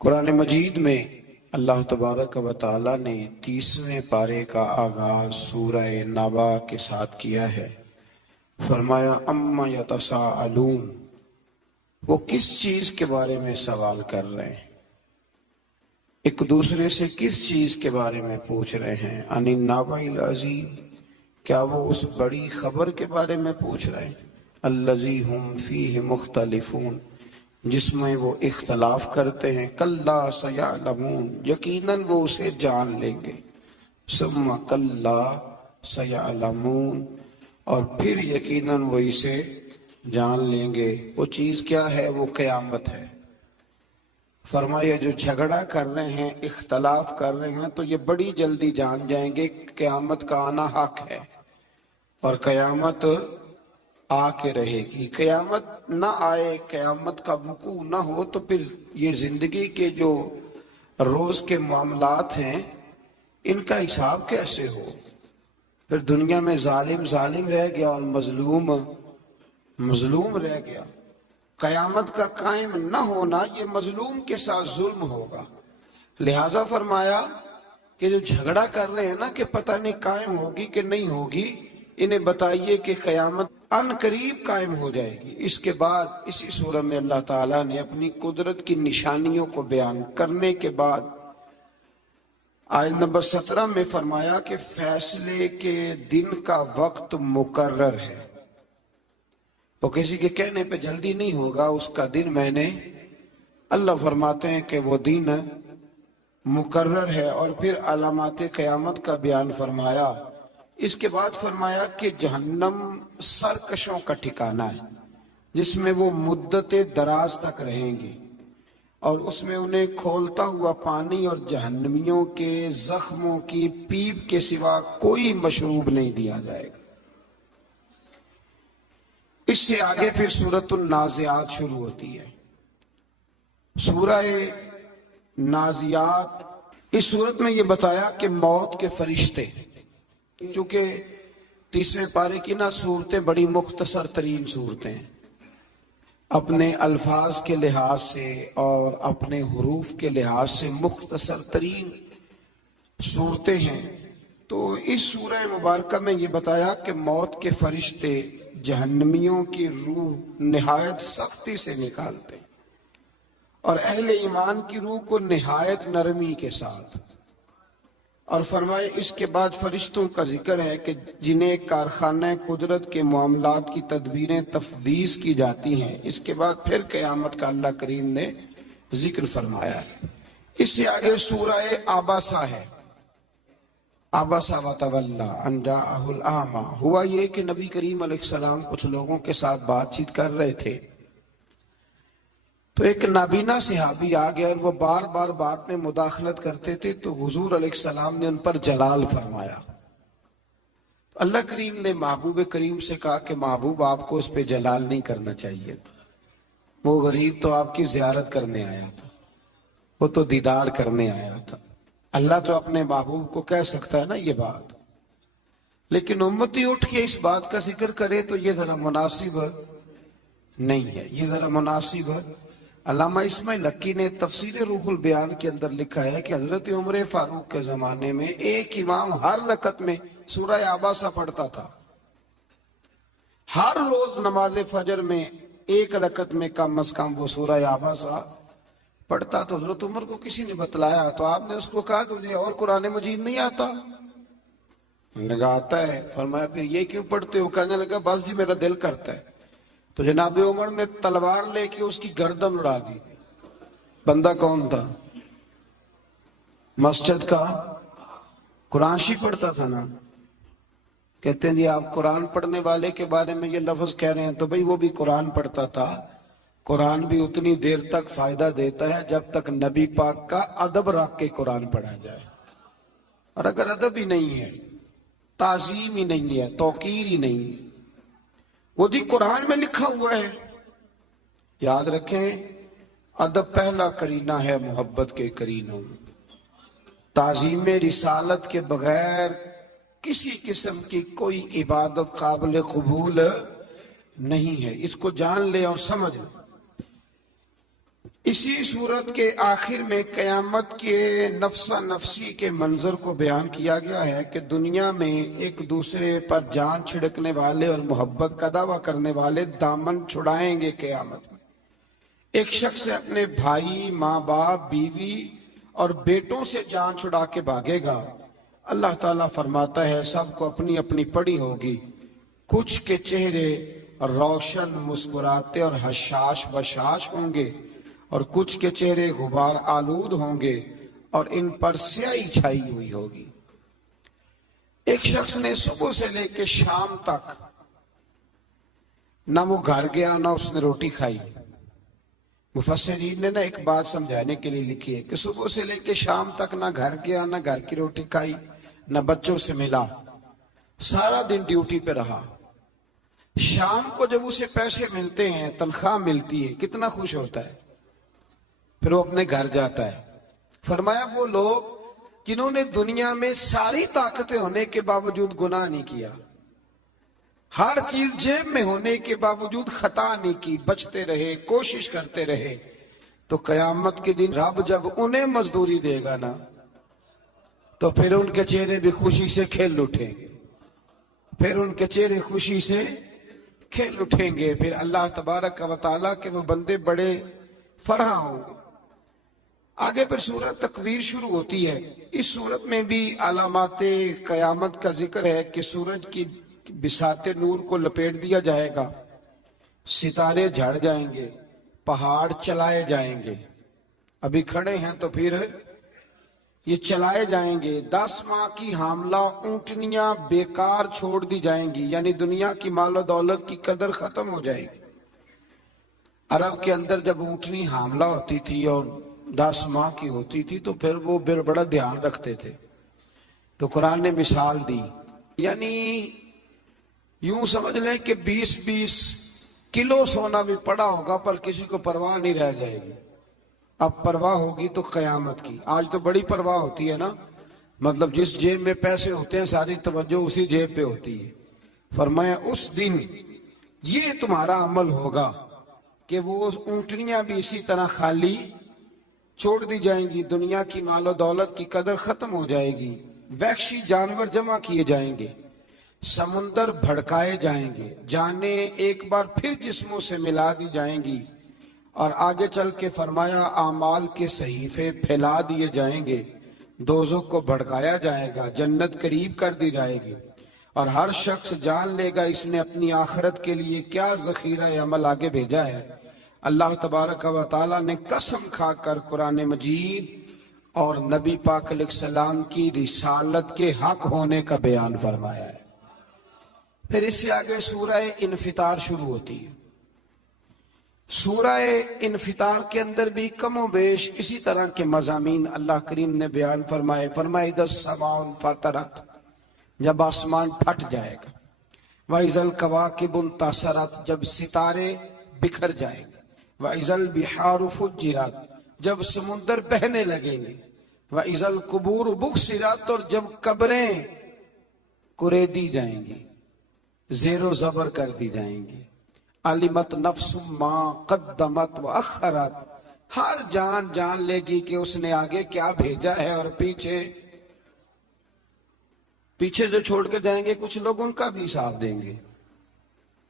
قرآن مجید میں اللہ تبارک و تعالی نے 30ویں پارے کا آغاز سورہ نبا کے ساتھ کیا ہے۔ فرمایا اما یتساءلون، وہ کس چیز کے بارے میں سوال کر رہے ہیں، ایک دوسرے سے کس چیز کے بارے میں پوچھ رہے ہیں؟ عن النبأ العظیم، کیا وہ اس بڑی خبر کے بارے میں پوچھ رہے ہیں؟ الذی ہم فیہ مختلفون، جس میں وہ اختلاف کرتے ہیں۔ کلا سیعلمون، یقیناً وہ اسے جان لیں گے۔ ثم کلا سیعلمون، اور پھر یقیناً وہ اسے جان لیں گے۔ وہ چیز کیا ہے؟ وہ قیامت ہے۔ فرمایا جو جھگڑا کر رہے ہیں، اختلاف کر رہے ہیں، تو یہ بڑی جلدی جان جائیں گے قیامت کا آنا حق ہے، اور قیامت آ کے رہے گی۔ قیامت نہ آئے، قیامت کا وقوع نہ ہو، تو پھر یہ زندگی کے جو روز کے معاملات ہیں ان کا حساب کیسے ہو؟ پھر دنیا میں ظالم ظالم رہ گیا اور مظلوم مظلوم رہ گیا۔ قیامت کا قائم نہ ہونا یہ مظلوم کے ساتھ ظلم ہوگا۔ لہٰذا فرمایا کہ جو جھگڑا کر رہے ہیں نا کہ پتہ نہیں قائم ہوگی کہ نہیں ہوگی، انہیں بتائیے کہ قیامت ان قریب قائم ہو جائے گی۔ اس کے بعد اسی سورہ میں اللہ تعالیٰ نے اپنی قدرت کی نشانیوں کو بیان کرنے کے بعد آیت نمبر 17 میں فرمایا کہ فیصلے کے دن کا وقت مقرر ہے۔ وہ کسی کے کہنے پہ جلدی نہیں ہوگا، اس کا دن میں نے، اللہ فرماتے ہیں کہ وہ دن مقرر ہے۔ اور پھر علامات قیامت کا بیان فرمایا۔ اس کے بعد فرمایا کہ جہنم سرکشوں کا ٹھکانہ ہے، جس میں وہ مدت دراز تک رہیں گی، اور اس میں انہیں کھولتا ہوا پانی اور جہنمیوں کے زخموں کی پیپ کے سوا کوئی مشروب نہیں دیا جائے گا۔ اس سے آگے پھر سورۃ النازعات شروع ہوتی ہے۔ سورہ نازعات، اس سورت میں یہ بتایا کہ موت کے فرشتے، چونکہ 30ویں پارے کی نا صورتیں بڑی مختصر ترین صورتیں ہیں، اپنے الفاظ کے لحاظ سے اور اپنے حروف کے لحاظ سے مختصر ترین صورتیں ہیں۔ تو اس سورہ مبارکہ میں یہ بتایا کہ موت کے فرشتے جہنمیوں کی روح نہایت سختی سے نکالتے ہیں، اور اہل ایمان کی روح کو نہایت نرمی کے ساتھ۔ اور فرمائے اس کے بعد فرشتوں کا ذکر ہے کہ جنہیں کارخانہ قدرت کے معاملات کی تدبیریں تفویض کی جاتی ہیں۔ اس کے بعد پھر قیامت کا اللہ کریم نے ذکر فرمایا ہے۔ اس سے آگے سورہ عبسہ ہے۔ عبس وتولی ان جاءہ الاعمی، ہوا یہ کہ نبی کریم علیہ السلام کچھ لوگوں کے ساتھ بات چیت کر رہے تھے، تو ایک نابینا صحابی آ گیا، اور وہ بار بار بات میں مداخلت کرتے تھے، تو حضور علیہ السلام نے ان پر جلال فرمایا۔ اللہ کریم نے محبوب کریم سے کہا کہ محبوب آپ کو اس پہ جلال نہیں کرنا چاہیے تھا، وہ غریب تو آپ کی زیارت کرنے آیا تھا، وہ تو دیدار کرنے آیا تھا۔ اللہ تو اپنے محبوب کو کہہ سکتا ہے نا یہ بات، لیکن امتی اٹھ کے اس بات کا ذکر کرے تو یہ ذرا مناسب نہیں ہے، یہ ذرا مناسب ہے۔ علامہ اسماعیل حقی نے تفسیر روح البیان کے اندر لکھا ہے کہ حضرت عمر فاروق کے زمانے میں ایک امام ہر رکعت میں سورہ عبسہ پڑھتا تھا۔ ہر روز نماز فجر میں ایک رکعت میں کم از کم وہ سورہ عبسہ پڑھتا۔ تو حضرت عمر کو کسی نے بتلایا، تو آپ نے اس کو کہا کہ مجھے اور قرآن مجید نہیں آتا؟ لگا آتا ہے۔ فرمایا پھر یہ کیوں پڑھتے ہو؟ کہنے لگا بس جی میرا دل کرتا ہے۔ تو جناب عمر نے تلوار لے کے اس کی گردن اڑا دی۔ بندہ کون تھا؟ مسجد کا قرآن شریف پڑھتا تھا نا۔ کہتے ہیں جی آپ قرآن پڑھنے والے کے بارے میں یہ لفظ کہہ رہے ہیں، تو بھئی وہ بھی قرآن پڑھتا تھا۔ قرآن بھی اتنی دیر تک فائدہ دیتا ہے جب تک نبی پاک کا ادب رکھ کے قرآن پڑھا جائے، اور اگر ادب ہی نہیں ہے، تعظیم ہی نہیں ہے، توقیر ہی نہیں ہے، وہ جی قرآن میں لکھا ہوا ہے۔ یاد رکھیں ادب پہلا کرینہ ہے محبت کے کرینوں میں۔ تعظیم رسالت کے بغیر کسی قسم کی کوئی عبادت قابل قبول نہیں ہے، اس کو جان لے اور سمجھ لے۔ اسی صورت کے آخر میں قیامت کے نفسا نفسی کے منظر کو بیان کیا گیا ہے کہ دنیا میں ایک دوسرے پر جان چھڑکنے والے اور محبت کا دعویٰ کرنے والے دامن چھڑائیں گے قیامت میں۔ ایک شخص اپنے بھائی، ماں باپ، بیوی اور بیٹوں سے جان چھڑا کے بھاگے گا۔ اللہ تعالیٰ فرماتا ہے سب کو اپنی اپنی پڑی ہوگی، کچھ کے چہرے روشن، مسکراتے اور حشاش بشاش ہوں گے، اور کچھ کے چہرے غبار آلود ہوں گے اور ان پر سیاہی چھائی ہوئی ہوگی۔ ایک شخص نے صبح سے لے کے شام تک نہ وہ گھر گیا نہ اس نے روٹی کھائی۔ مفسرین نے ایک بات سمجھانے کے لیے لکھی ہے کہ صبح سے لے کے شام تک نہ گھر گیا، نہ گھر کی روٹی کھائی، نہ بچوں سے ملا، سارا دن ڈیوٹی پہ رہا۔ شام کو جب اسے پیسے ملتے ہیں، تنخواہ ملتی ہے، کتنا خوش ہوتا ہے، پھر وہ اپنے گھر جاتا ہے۔ فرمایا وہ لوگ جنہوں نے دنیا میں ساری طاقتیں ہونے کے باوجود گناہ نہیں کیا، ہر چیز جیب میں ہونے کے باوجود خطا نہیں کی، بچتے رہے، کوشش کرتے رہے، تو قیامت کے دن رب جب انہیں مزدوری دے گا نا، تو پھر ان کے چہرے بھی خوشی سے کھل اٹھیں گے، پھر ان کے چہرے خوشی سے کھل اٹھیں گے، پھر اللہ تبارک و تعالیٰ کے وہ بندے بڑے فرح ہوں گے۔ آگے پھر سورۃ تکویر شروع ہوتی ہے۔ اس سورت میں بھی علامات قیامت کا ذکر ہے کہ سورج کی بساط نور کو لپیٹ دیا جائے گا، ستارے جھڑ جائیں گے، پہاڑ چلائے جائیں گے، ابھی کھڑے ہیں تو پھر یہ چلائے جائیں گے۔ 10 ماہ کی حاملہ اونٹنیاں بیکار چھوڑ دی جائیں گی، یعنی دنیا کی مال و دولت کی قدر ختم ہو جائے گی۔ عرب کے اندر جب اونٹنی حاملہ ہوتی تھی اور 10 ماہ کی ہوتی تھی تو پھر وہ بڑا دھیان رکھتے تھے، تو قرآن نے مثال دی، یعنی یوں سمجھ لیں کہ 20 کلو سونا بھی پڑا ہوگا پر کسی کو پرواہ نہیں رہ جائے گی۔ اب پرواہ ہوگی تو قیامت کی۔ آج تو بڑی پرواہ ہوتی ہے نا، مطلب جس جیب میں پیسے ہوتے ہیں ساری توجہ اسی جیب پہ ہوتی ہے۔ فرمایا اس دن یہ تمہارا عمل ہوگا کہ وہ اونٹنیاں بھی اسی طرح خالی چھوڑ دی جائیں گی، دنیا کی مال و دولت کی قدر ختم ہو جائے گی، وحشی جانور جمع کیے جائیں گے، سمندر بھڑکائے جائیں گے، جانیں ایک بار پھر جسموں سے ملا دی جائیں گی، اور آگے چل کے فرمایا اعمال کے صحیفے پھیلا دیے جائیں گے، دوزخ کو بھڑکایا جائے گا، جنت قریب کر دی جائے گی، اور ہر شخص جان لے گا اس نے اپنی آخرت کے لیے کیا ذخیرہ عمل آگے بھیجا ہے۔ اللہ تبارک و تعالیٰ نے قسم کھا کر قرآن مجید اور نبی پاک علیہ السلام کی رسالت کے حق ہونے کا بیان فرمایا ہے۔ پھر اس سے آگے سورہ انفطار شروع ہوتی ہے۔ سورہ انفطار کے اندر بھی کم و بیش اسی طرح کے مضامین اللہ کریم نے بیان فرمائے۔ اذا السماء انفطرت، جب آسمان پھٹ جائے گا، وَإِذَا الْكَوَاكِبُ انتَثَرَتْ، جب ستارے بکھر جائیں گے، وَإِذَا الْبِحَارُ فُجِّرَتْ، جب سمندر بہنے لگیں گے، وَإِذَا الْقُبُورُ بُعْثِرَتْ، اور جب قبریں کریدی جائیں گی، زیر و زبر کر دی جائیں گی، عَلِمَتْ نَفْسٌ مَا قَدَّمَتْ وَأَخَّرَتْ، ہر جان جان لے گی کہ اس نے آگے کیا بھیجا ہے اور پیچھے جو چھوڑ کے جائیں گے کچھ لوگ ان کا بھی حساب دیں گے،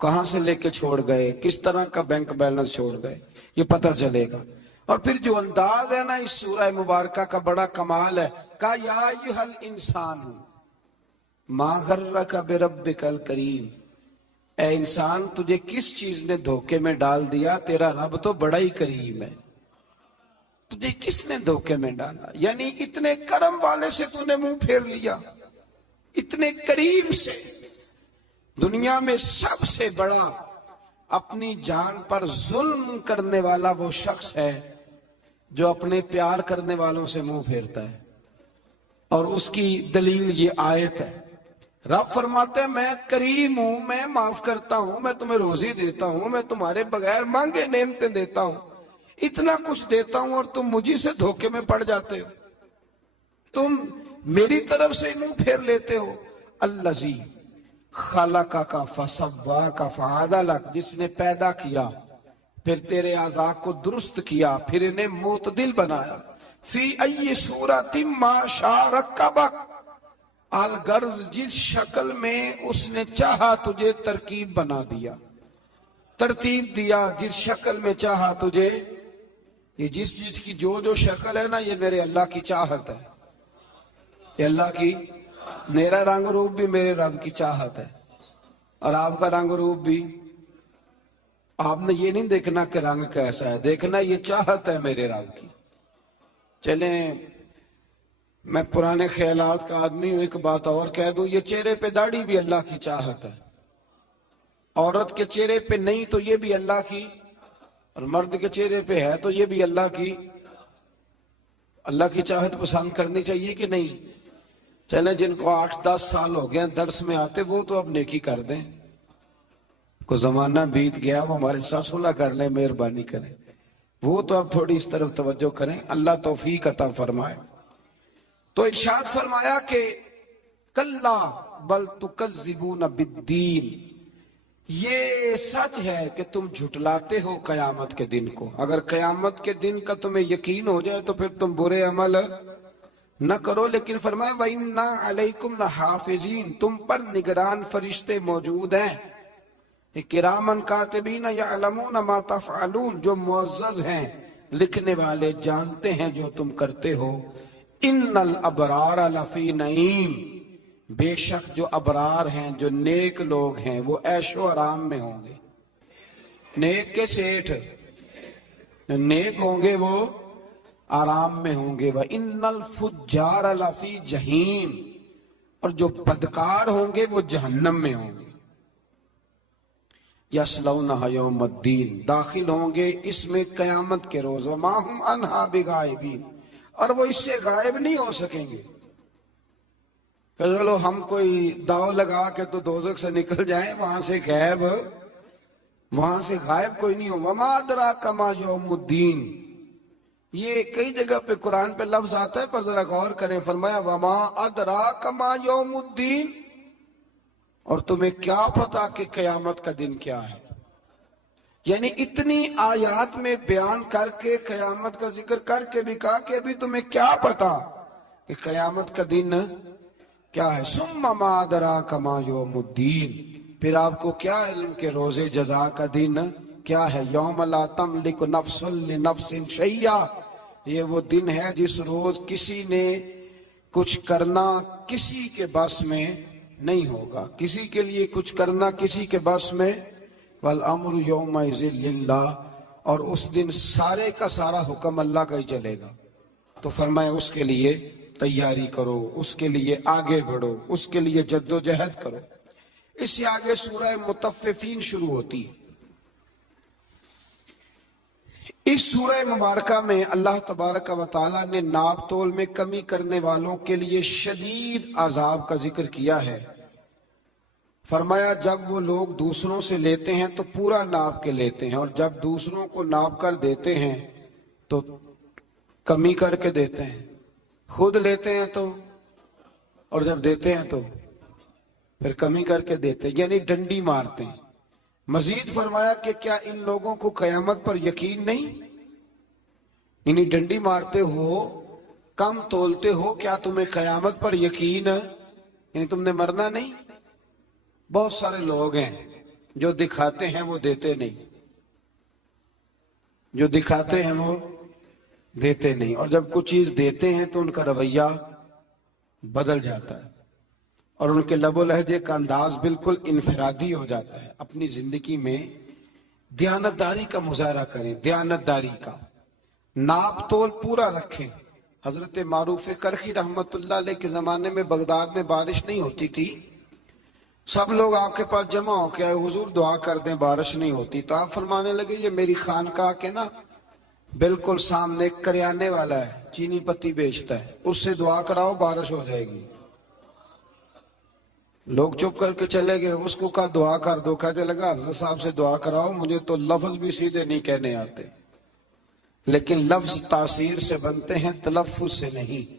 کہاں سے لے کے چھوڑ گئے، کس طرح کا بینک بیلنس چھوڑ گئے، یہ پتہ چلے گا۔ اور پھر جو انداز ہے نا اس سورہ مبارکہ کا بڑا کمال ہے، کہا یا ایھا الانسان ما غرک بربک الکریم، اے انسان تجھے کس چیز نے دھوکے میں ڈال دیا، تیرا رب تو بڑا ہی کریم ہے، تجھے کس نے دھوکے میں ڈالا، یعنی اتنے کرم والے سے تو نے منہ پھیر لیا، اتنے کریم سے۔ دنیا میں سب سے بڑا اپنی جان پر ظلم کرنے والا وہ شخص ہے جو اپنے پیار کرنے والوں سے منہ پھیرتا ہے، اور اس کی دلیل یہ آیت ہے۔ رب فرماتے ہیں میں کریم ہوں، میں معاف کرتا ہوں، میں تمہیں روزی دیتا ہوں، میں تمہارے بغیر مانگے نعمتیں دیتا ہوں، اتنا کچھ دیتا ہوں، اور تم مجھے سے دھوکے میں پڑ جاتے ہو، تم میری طرف سے منہ پھیر لیتے ہو۔ الذی خلقک فسواک فعدلک، جس نے پیدا کیا پھر تیرے اعضاء کو درست کیا، پھر انہیں معتدل بنایا، فی ای صورت ما شاء رکبک، الغرض جس شکل میں اس نے چاہا تجھے ترکیب بنا دیا، ترتیب دیا، جس شکل میں چاہا تجھے. یہ جس چیز کی جو شکل ہے نا، یہ میرے اللہ کی چاہت ہے، یہ اللہ کی. میرا رنگ روپ بھی میرے رب کی چاہت ہے، اور آپ کا رنگ روپ بھی. آپ نے یہ نہیں دیکھنا کہ رنگ کیسا ہے، دیکھنا یہ چاہت ہے میرے رب کی. چلیں میں پرانے خیالات کا آدمی ہوں، ایک بات اور کہہ دوں، یہ چہرے پہ داڑھی بھی اللہ کی چاہت ہے. عورت کے چہرے پہ نہیں تو یہ بھی اللہ کی، اور مرد کے چہرے پہ ہے تو یہ بھی اللہ کی. اللہ کی چاہت پسند کرنی چاہیے کہ نہیں؟ چلیں جن کو 8-10 سال ہو گئے درس میں آتے، وہ تو اب نیکی کر دیں. کو زمانہ بیت گیا، وہ ہمارے ساتھ صلح کر لیں، مہربانی کریں. وہ تو اب تھوڑی اس طرف توجہ کریں، اللہ توفیق عطا فرمائے. تو ارشاد فرمایا کہ کلا بل تکذبون بالدین، یہ سچ ہے کہ تم جھٹلاتے ہو قیامت کے دن کو. اگر قیامت کے دن کا تمہیں یقین ہو جائے تو پھر تم برے عمل نہ کرو. لیکن فرمایا وَإِنَّا عَلَيْكُمْ لَحَافِظِينَ، تم پر نگران فرشتے موجود ہیں، کرامن کاتبین یعلمون ما تفعلون، جو معزز ہیں، لکھنے والے جانتے ہیں جو تم کرتے ہو. ان الابرار لفی نعیم، بے شک جو ابرار ہیں، جو نیک لوگ ہیں، وہ عیش و آرام میں ہوں گے. نیک کے سیٹھ نیک ہوں گے، وہ آرام میں ہوں گے. وَإِنَّ الْفُجَّارَ لَفِي جَحِيمٍ، اور جو بدکار ہوں گے وہ جہنم میں ہوں گے. یصلونہا یوم الدین، داخل ہوں گے اس میں قیامت کے روز. وما ہم عنہا بغائبین، اور وہ اس سے غائب نہیں ہو سکیں گے. کہ چلو ہم کوئی داؤ لگا کے تو دوزخ سے نکل جائیں، وہاں سے غائب کوئی نہیں ہو. وما ادراک ما یوم الدین، یہ کئی جگہ پہ قرآن پہ لفظ آتا ہے، پر ذرا غور کریں. فرمایا وما ادراک ما یوم الدین، اور تمہیں کیا پتا کہ قیامت کا دن کیا ہے. یعنی اتنی آیات میں بیان کر کے، قیامت کا ذکر کر کے بھی کہا کہ ابھی تمہیں کیا پتا کہ قیامت کا دن کیا ہے. ثم ما ادراک ما یوم الدین، پھر آپ کو کیا علم کہ روز جزا کا دن کیا ہے. یوم لا تملک نفس لنفس شیئا، یہ وہ دن ہے جس روز کسی نے کچھ کرنا کسی کے بس میں نہیں ہوگا. کسی کے لیے کچھ کرنا کسی کے بس میں. والامر یومئذ للہ، اور اس دن سارے کا سارا حکم اللہ کا ہی چلے گا. تو فرمایا اس کے لیے تیاری کرو، اس کے لیے آگے بڑھو، اس کے لیے جد و جہد کرو. اس سے آگے سورہ مطففین شروع ہوتی ہے. اس سورہ مبارکہ میں اللہ تبارک و تعالیٰ نے ناپ تول میں کمی کرنے والوں کے لیے شدید عذاب کا ذکر کیا ہے. فرمایا جب وہ لوگ دوسروں سے لیتے ہیں تو پورا ناپ کے لیتے ہیں، اور جب دوسروں کو ناپ کر دیتے ہیں تو کمی کر کے دیتے ہیں. خود لیتے ہیں تو، اور جب دیتے ہیں تو پھر کمی کر کے دیتے ہیں، یعنی ڈنڈی مارتے ہیں. مزید فرمایا کہ کیا ان لوگوں کو قیامت پر یقین نہیں؟ یعنی ڈنڈی مارتے ہو، کم تولتے ہو، کیا تمہیں قیامت پر یقین ہے؟ یعنی تم نے مرنا نہیں؟ بہت سارے لوگ ہیں جو دکھاتے ہیں وہ دیتے نہیں، جو دکھاتے ہیں وہ دیتے نہیں، اور جب کچھ چیز دیتے ہیں تو ان کا رویہ بدل جاتا ہے، اور ان کے لب و لہجے کا انداز بالکل انفرادی ہو جاتا ہے. اپنی زندگی میں دیانتداری کا مظاہرہ کریں، دیانتداری کا ناپ تول پورا رکھیں. حضرت معروف کرخی رحمت اللہ علیہ کے زمانے میں بغداد میں بارش نہیں ہوتی تھی. سب لوگ آپ کے پاس جمع ہو کے آئے، حضور دعا کر دیں بارش نہیں ہوتی. تو آپ فرمانے لگے یہ میری خانقاہ کے نا بالکل سامنے ایک کریانے والا ہے، چینی پتی بیچتا ہے، اس سے دعا کراؤ بارش ہو جائے گی. لوگ چپ کر کے چلے گئے. اس کو کہا دعا کر دو. کہتے لگا حضرت صاحب سے دعا کراؤ، مجھے تو لفظ بھی سیدھے نہیں کہنے آتے. لیکن لفظ تاثیر سے بنتے ہیں، تلفظ سے نہیں.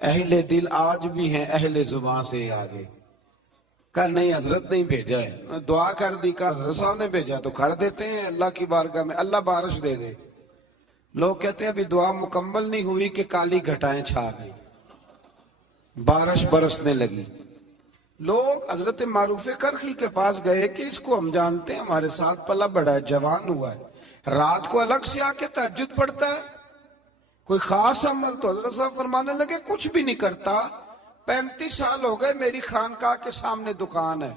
اہل دل آج بھی ہیں اہل زبان سے آگے. کہا نہیں حضرت نہیں بھیجا ہے. دعا کر دی. کہا حضرت صاحب نے بھیجا تو کر دیتے ہیں اللہ کی بارگاہ میں, اللہ بارش دے دے. لوگ کہتے ہیں ابھی دعا مکمل نہیں ہوئی کہ کالی گھٹائیں چھا گئی, بارش برسنے لگی. لوگ حضرت معروف کرخی کے پاس گئے کہ اس کو ہم جانتے ہیں, ہمارے ساتھ پلا بڑا ہے, جوان ہوا ہے, رات کو الگ سے آ کے تہجد پڑھتا ہے, کوئی خاص عمل. تو حضرت صاحب فرمانے لگے کچھ بھی نہیں کرتا, 35 سال ہو گئے میری خانقاہ کے سامنے دکان ہے,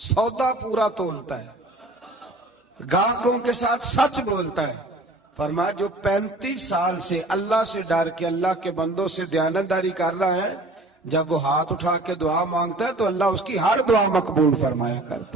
سودا پورا تولتا ہے, گاہکوں کے ساتھ سچ بولتا ہے. فرمایا جو 35 سال سے اللہ سے ڈر کے اللہ کے بندوں سے دیانتداری کر رہا ہے, جب وہ ہاتھ اٹھا کے دعا مانگتا ہے تو اللہ اس کی ہر دعا مقبول فرمایا کرتا ہے.